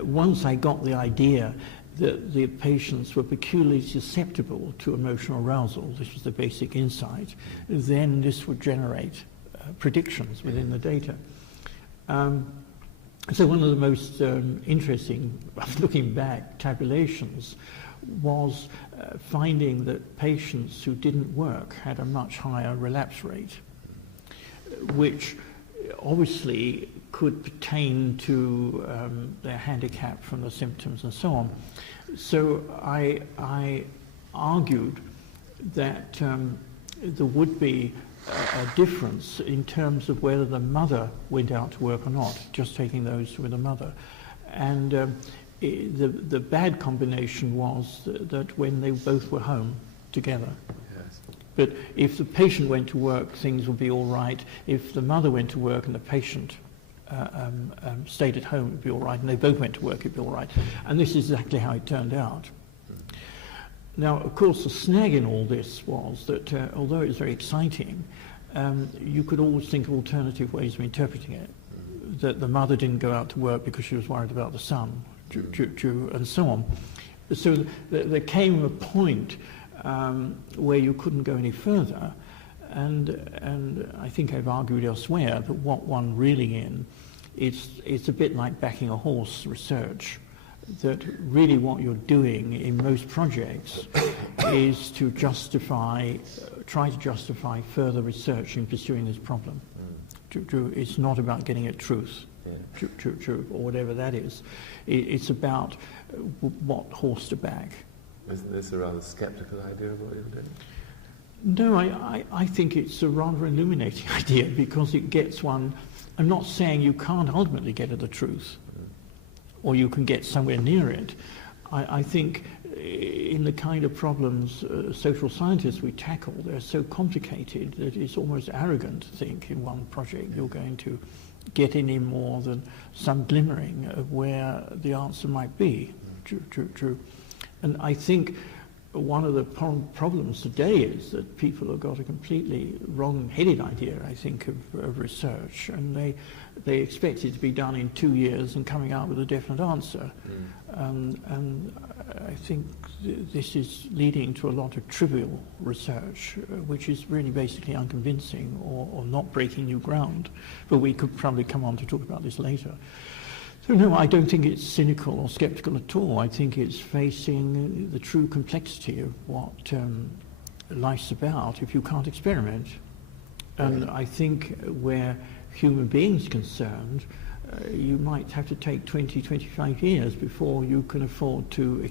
once I got the idea that the patients were peculiarly susceptible to emotional arousal, this was the basic insight, then this would generate predictions within the data. So one of the most interesting, looking back, tabulations was finding that patients who didn't work had a much higher relapse rate, which obviously could pertain to their handicap from the symptoms and so on. So I argued that there would be a difference in terms of whether the mother went out to work or not, just taking those with the mother. And the bad combination was that when they both were home together. Yes. But if the patient went to work, things would be all right. If the mother went to work and the patient stayed at home, it would be all right. And they both went to work, it would be all right. And this is exactly how it turned out. Now, of course, the snag in all this was that although it was very exciting, you could always think of alternative ways of interpreting it. That the mother didn't go out to work because she was worried about the son, and so on. So there came a point where you couldn't go any further, and I think I've argued elsewhere that what one really in, it's a bit like backing a horse research. That really what you're doing in most projects is to try to justify further research in pursuing this problem. It's not about getting at truth, or whatever that is. It's about what horse to back. Isn't this a rather sceptical idea of what you're doing? No, I think it's a rather illuminating idea because it gets one. I'm not saying you can't ultimately get at the truth, or you can get somewhere near it. I think in the kind of problems social scientists we tackle, they're so complicated that it's almost arrogant to think in one project you're going to get any more than some glimmering of where the answer might be. True. And I think one of the problems today is that people have got a completely wrong-headed idea, I think, of research, and they expect it to be done in 2 years and coming out with a definite answer. And I think this is leading to a lot of trivial research, which is really basically unconvincing or not breaking new ground. But we could probably come on to talk about this later. So no, I don't think it's cynical or skeptical at all. I think it's facing the true complexity of what life's about if you can't experiment. And I think where human beings are concerned, you might have to take 20, 25 years before you can afford to